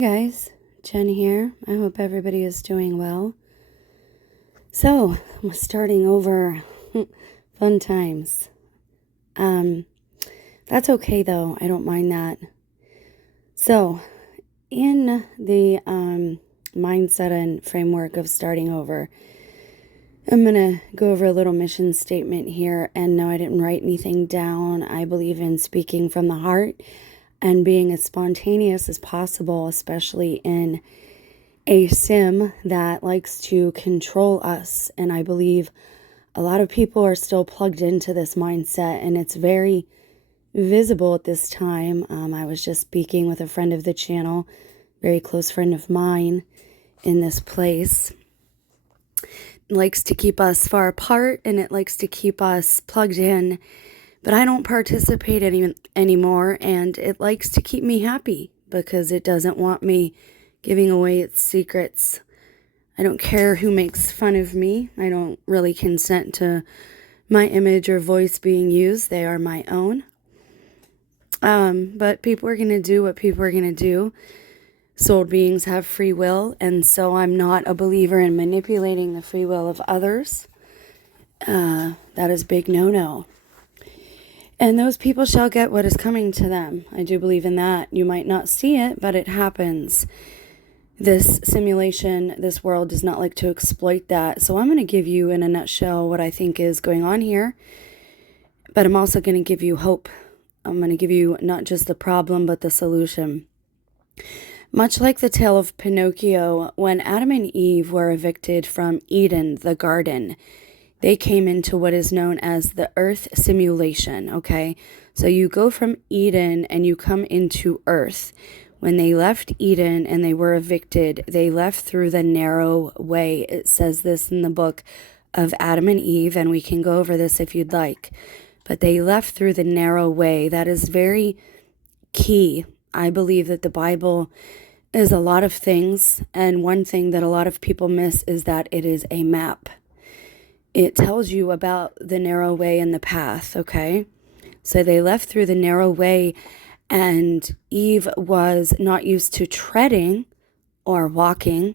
Hey guys, Jen here. I hope everybody is doing well. So, I'm starting over. Fun times. That's okay though. I don't mind that. So, in the mindset and framework of starting over, I'm going to go over a little mission statement here. And no, I didn't write anything down. I believe in speaking from the heart and being as spontaneous as possible, especially in a sim that likes to control us. And I believe a lot of people are still plugged into this mindset, and it's very visible at this time. I was just speaking with a friend of the channel, very close friend of mine in this place. It likes to keep us far apart, and it likes to keep us plugged in, but I don't participate anymore, and it likes to keep me happy because it doesn't want me giving away its secrets. I don't care who makes fun of me. I don't really consent to my image or voice being used. They are my own. But people are going to do what people are going to do. Soul beings have free will, and so I'm not a believer in manipulating the free will of others. That is big no-no. And those people shall get what is coming to them. I do believe in that. You might not see it, but it happens. This simulation, this world does not like to exploit that. So I'm going to give you in a nutshell what I think is going on here. But I'm also going to give you hope. I'm going to give you not just the problem, but the solution. Much like the tale of Pinocchio, when Adam and Eve were evicted from Eden, the garden, they came into what is known as the earth simulation, okay? So you go from Eden and you come into earth. When they left Eden and they were evicted, they left through the narrow way. It says this in the book of Adam and Eve, and we can go over this if you'd like. But they left through the narrow way. That is very key. I believe that the Bible is a lot of things, and one thing that a lot of people miss is that it is a map. It tells you about the narrow way and the path, okay? So they left through the narrow way, and Eve was not used to treading or walking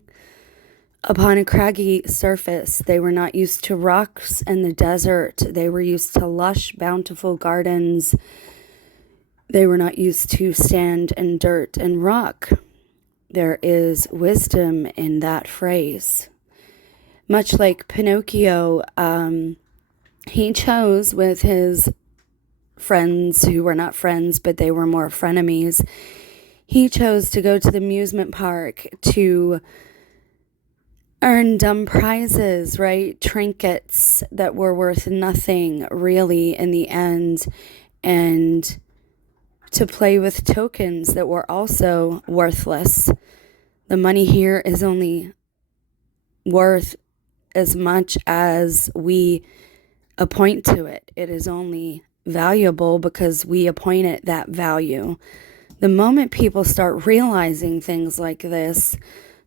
upon a craggy surface. They were not used to rocks and the desert. They were used to lush, bountiful gardens. They were not used to sand and dirt and rock. There is wisdom in that phrase. Much like Pinocchio, he chose with his friends who were not friends, but they were more frenemies. He chose to go to the amusement park to earn dumb prizes, right? Trinkets that were worth nothing really in the end, and to play with tokens that were also worthless. The money here is only worth as much as we appoint to it. It is only valuable because we appoint it that value. The moment people start realizing things like this,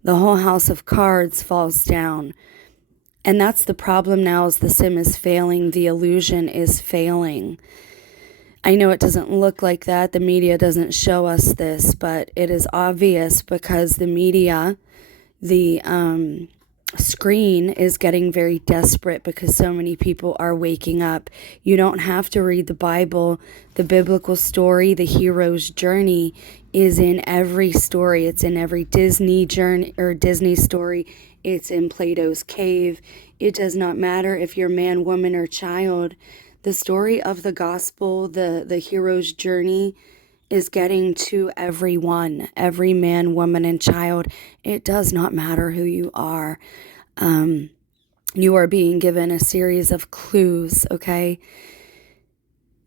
the whole house of cards falls down. And that's the problem now, is the sim is failing. The illusion is failing. I know it doesn't look like that. The media doesn't show us this, but it is obvious because the media, the screen is getting very desperate because so many people are waking up. You don't have to read the Bible. The biblical story, the hero's journey, is in every story. It's in every Disney journey or Disney story. It's in Plato's cave. It does not matter if you're man, woman, or child. The story of the gospel, the hero's journey, is getting to everyone, every man, woman, and child. It does not matter who you are. You are being given a series of clues, okay?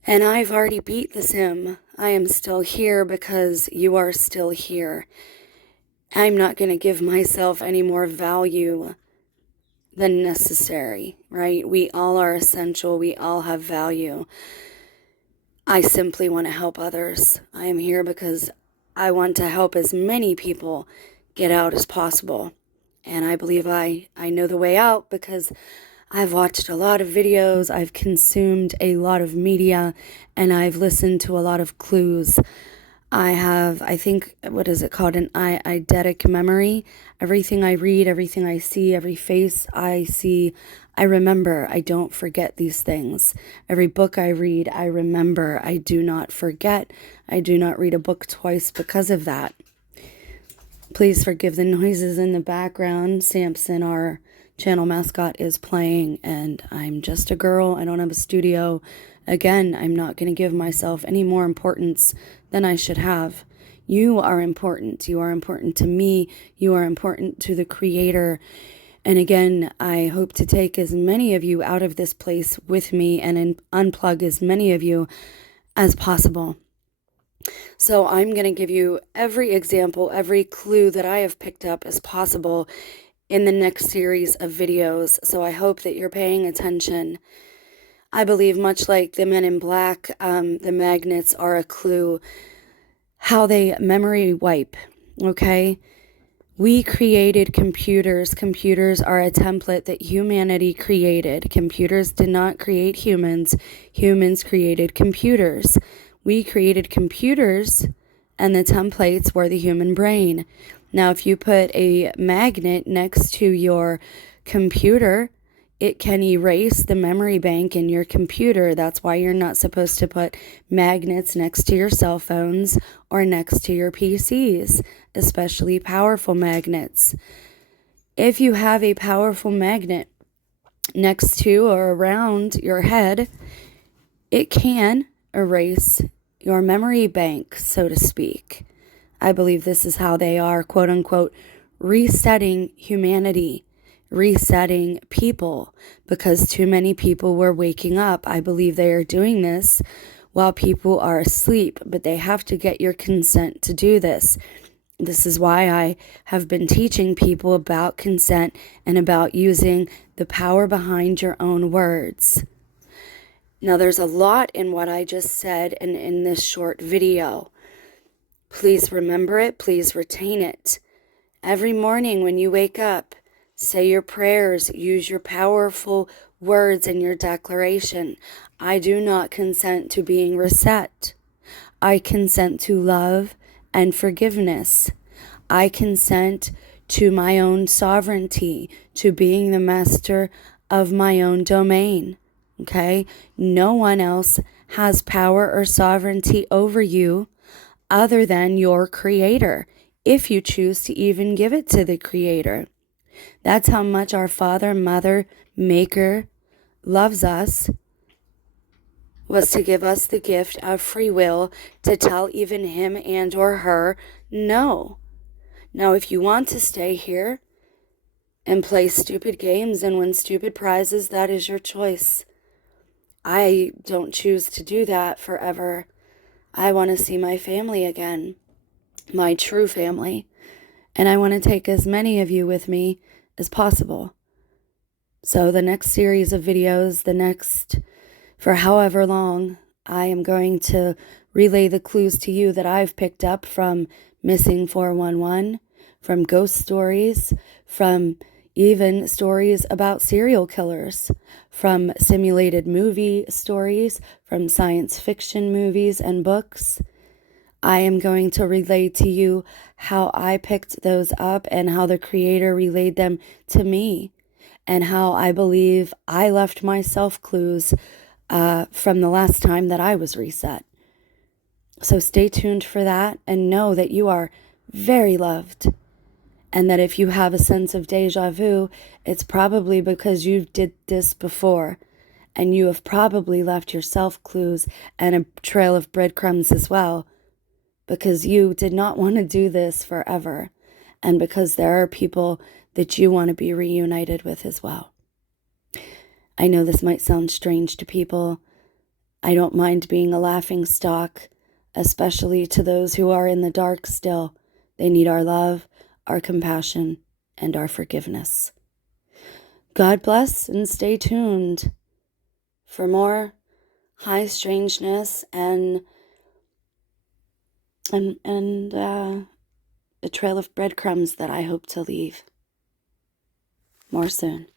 And I've already beat the sim. I am still here because you are still here. I'm not going to give myself any more value than necessary, right? We all are essential. We all have value. I simply want to help others. I am here because I want to help as many people get out as possible. And I believe I know the way out because I've watched a lot of videos, I've consumed a lot of media, and I've listened to a lot of clues. I have, I think, what is it called? An eidetic memory. Everything I read, everything I see, every face I see, I remember. I don't forget these things. Every book I read, I remember. I do not forget. I do not read a book twice because of that. Please forgive the noises in the background. Samson, our channel mascot, is playing, and I'm just a girl. I don't have a studio. Again, I'm not going to give myself any more importance than I should have. You are important. You are important to me. You are important to the Creator. And again, I hope to take as many of you out of this place with me and unplug as many of you as possible. So I'm going to give you every example, every clue that I have picked up as possible in the next series of videos. So I hope that you're paying attention. I believe, much like the Men in Black, the magnets are a clue how they memory wipe, okay? We created computers. Computers are a template that humanity created. Computers did not create humans. Humans created computers. We created computers, and the templates were the human brain. Now, if you put a magnet next to your computer, it can erase the memory bank in your computer. That's why you're not supposed to put magnets next to your cell phones or next to your PCs, especially powerful magnets. If you have a powerful magnet next to or around your head, it can erase your memory bank, so to speak. I believe this is how they are, quote unquote, resetting humanity, resetting people, because too many people were waking up. I believe they are doing this while people are asleep, but they have to get your consent to do this. This is why I have been teaching people about consent and about using the power behind your own words. Now, there's a lot in what I just said and in this short video. Please remember it. Please retain it. Every morning when you wake up, say your prayers. Use your powerful words in your declaration. I do not consent to being reset. I consent to love and forgiveness. I consent to my own sovereignty, to being the master of my own domain. Okay? No one else has power or sovereignty over you other than your Creator, if you choose to even give it to the Creator. That's how much our Father, Mother, Maker loves us, was to give us the gift of free will to tell even him and or her no. Now, if you want to stay here and play stupid games and win stupid prizes, that is your choice. I don't choose to do that forever. I want to see my family again, my true family, and I want to take as many of you with me as possible. So the next series of videos, for however long, I am going to relay the clues to you that I've picked up from Missing 411, from ghost stories, from even stories about serial killers, from simulated movie stories, from science fiction movies and books. I am going to relay to you how I picked those up and how the Creator relayed them to me, and how I believe I left myself clues from the last time that I was reset. So stay tuned for that, and know that you are very loved. And that if you have a sense of deja vu, it's probably because you did this before. And you have probably left yourself clues and a trail of breadcrumbs as well. Because you did not want to do this forever. And because there are people that you want to be reunited with as well. I know this might sound strange to people. I don't mind being a laughing stock, especially to those who are in the dark still. They need our love, our compassion, and our forgiveness. God bless, and stay tuned for more high strangeness and a trail of breadcrumbs that I hope to leave. More soon.